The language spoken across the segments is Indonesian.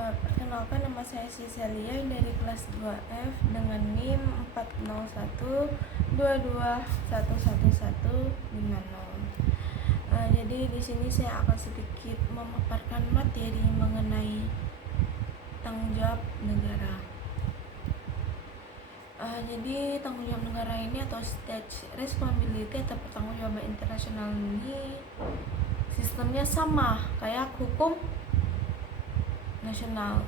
Perkenalkan, nama saya Cecilia dari kelas 2F dengan NIM 40122211150. Jadi di sini saya akan sedikit memaparkan materi mengenai tanggung jawab negara. Jadi tanggung jawab negara ini atau state responsibility atau pertanggungjawaban internasional ini sistemnya sama kayak hukum nasional.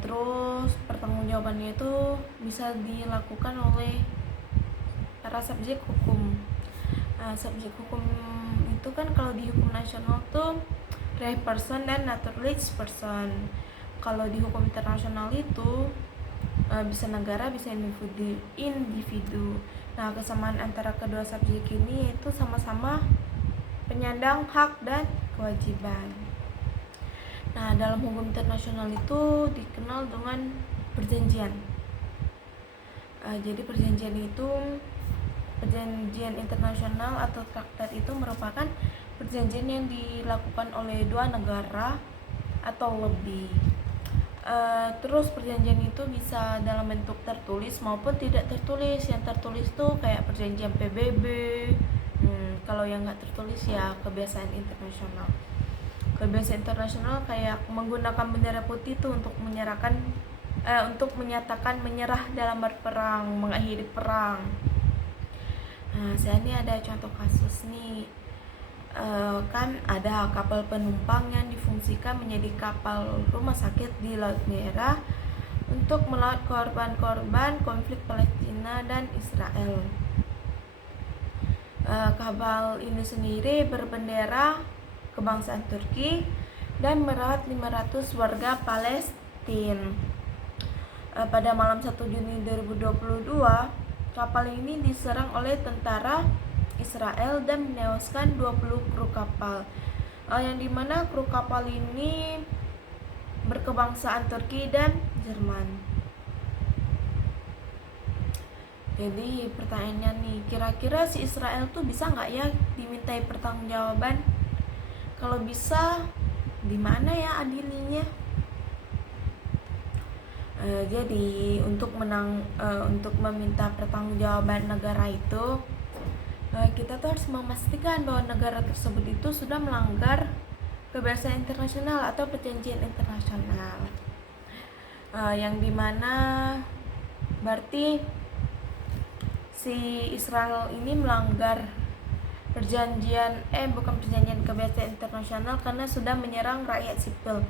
Terus pertanggungjawabannya itu bisa dilakukan oleh para subjek hukum. Subjek hukum itu kan kalau di hukum nasional tuh real person dan naturalized person. Kalau di hukum internasional itu bisa negara, bisa individu. Nah, kesamaan antara kedua subjek ini itu sama-sama penyandang hak dan kewajiban. Nah, dalam hukum internasional itu dikenal dengan perjanjian. Jadi perjanjian internasional atau traktat itu merupakan perjanjian yang dilakukan oleh dua negara atau lebih. Terus perjanjian itu bisa dalam bentuk tertulis maupun tidak tertulis. Yang tertulis tuh kayak perjanjian PBB. Kalau yang nggak tertulis ya kebiasaan internasional. Kebiasaan internasional kayak menggunakan bendera putih itu untuk menyatakan menyerah dalam berperang, mengakhiri perang. Nah, saya ini ada contoh kasus nih. Kan ada kapal penumpang yang difungsikan menjadi kapal rumah sakit di Laut Merah untuk merawat korban-korban konflik Palestina dan Israel. Kapal ini sendiri berbendera kebangsaan Turki dan merawat 500 warga Palestina. Pada malam 1 Juni 2022, kapal ini diserang oleh tentara Israel dan menewaskan 20 kru kapal. Yang dimana kru kapal ini berkebangsaan Turki dan Jerman. Jadi pertanyaannya nih, kira-kira si Israel tuh bisa nggak ya dimintai pertanggungjawaban? Kalau bisa, di mana ya adilinya? Jadi untuk meminta pertanggungjawaban negara itu, kita tuh harus memastikan bahwa negara tersebut itu sudah melanggar kebiasaan internasional atau perjanjian internasional. Yang dimana berarti si Israel ini melanggar kebiasaan internasional karena sudah menyerang rakyat sipil,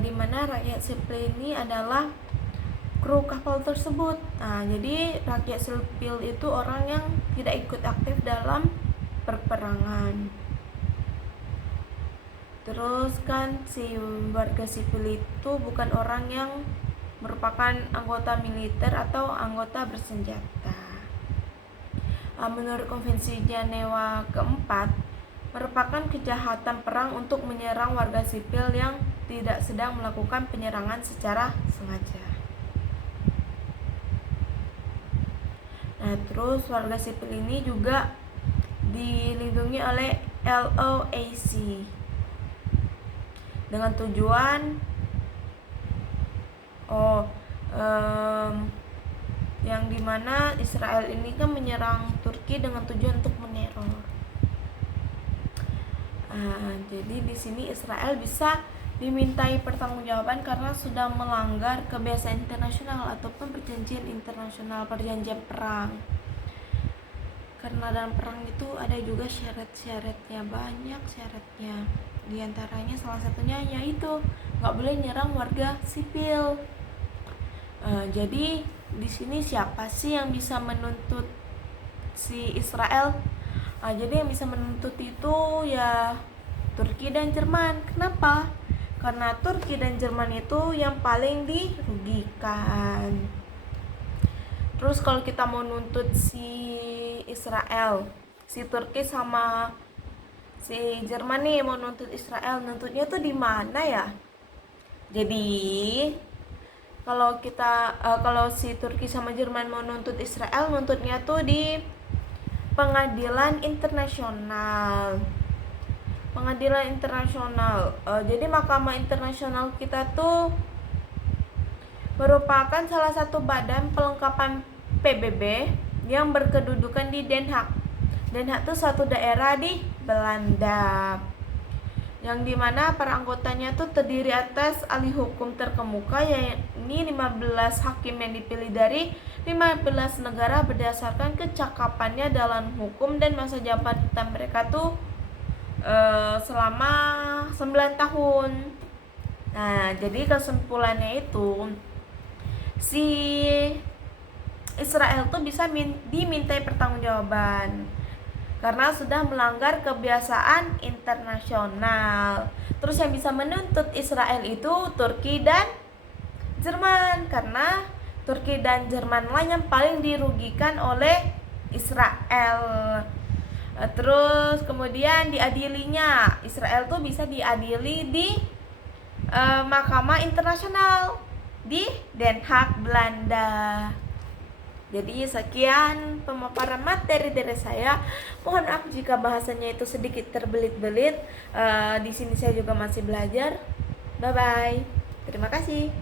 di mana rakyat sipil ini adalah kru kapal tersebut. Jadi rakyat sipil itu orang yang tidak ikut aktif dalam perperangan. Terus kan si warga sipil itu bukan orang yang merupakan anggota militer atau anggota bersenjata. Menurut Konvensi Jenewa keempat, merupakan kejahatan perang untuk menyerang warga sipil yang tidak sedang melakukan penyerangan secara sengaja. Nah, terus warga sipil ini juga dilindungi oleh LOAC dengan tujuan yang dimana Israel ini kan menyerang Turki dengan tujuan untuk meneror. Jadi di sini Israel bisa dimintai pertanggungjawaban karena sudah melanggar kebiasaan internasional ataupun perjanjian internasional, perjanjian perang. Karena dalam perang itu ada juga syarat-syaratnya, banyak syaratnya. Di antaranya salah satunya yaitu nggak boleh nyerang warga sipil. Jadi di sini siapa sih yang bisa menuntut si Israel? Jadi yang bisa menuntut itu ya Turki dan Jerman. Kenapa? Karena Turki dan Jerman itu yang paling dirugikan. Terus kalau kita mau nuntut si Israel, si Turki sama si Jerman nih mau nuntut Israel, nuntutnya tuh di mana ya? Jadi kalau si Turki sama Jerman mau nuntut Israel, nuntutnya tuh di pengadilan internasional. Pengadilan internasional. Jadi Mahkamah Internasional kita tuh merupakan salah satu badan pelengkapan PBB yang berkedudukan di Den Haag. Den Haag itu suatu daerah di Belanda, yang dimana para anggotanya tuh terdiri atas ahli hukum terkemuka, yakni 15 hakim yang dipilih dari 15 negara berdasarkan kecakapannya dalam hukum, dan masa jabatan mereka tuh selama 9 tahun. Nah, jadi kesimpulannya itu si Israel tuh bisa dimintai pertanggungjawaban karena sudah melanggar kebiasaan internasional. Terus yang bisa menuntut Israel itu Turki dan Jerman, karena Turki dan Jerman lah yang paling dirugikan oleh Israel. Terus kemudian diadilinya, Israel tuh bisa diadili di Mahkamah Internasional di Den Haag, Belanda. Jadi sekian pemaparan materi dari saya. Mohon maaf jika bahasanya itu sedikit terbelit-belit. Di sini saya juga masih belajar. Bye bye. Terima kasih.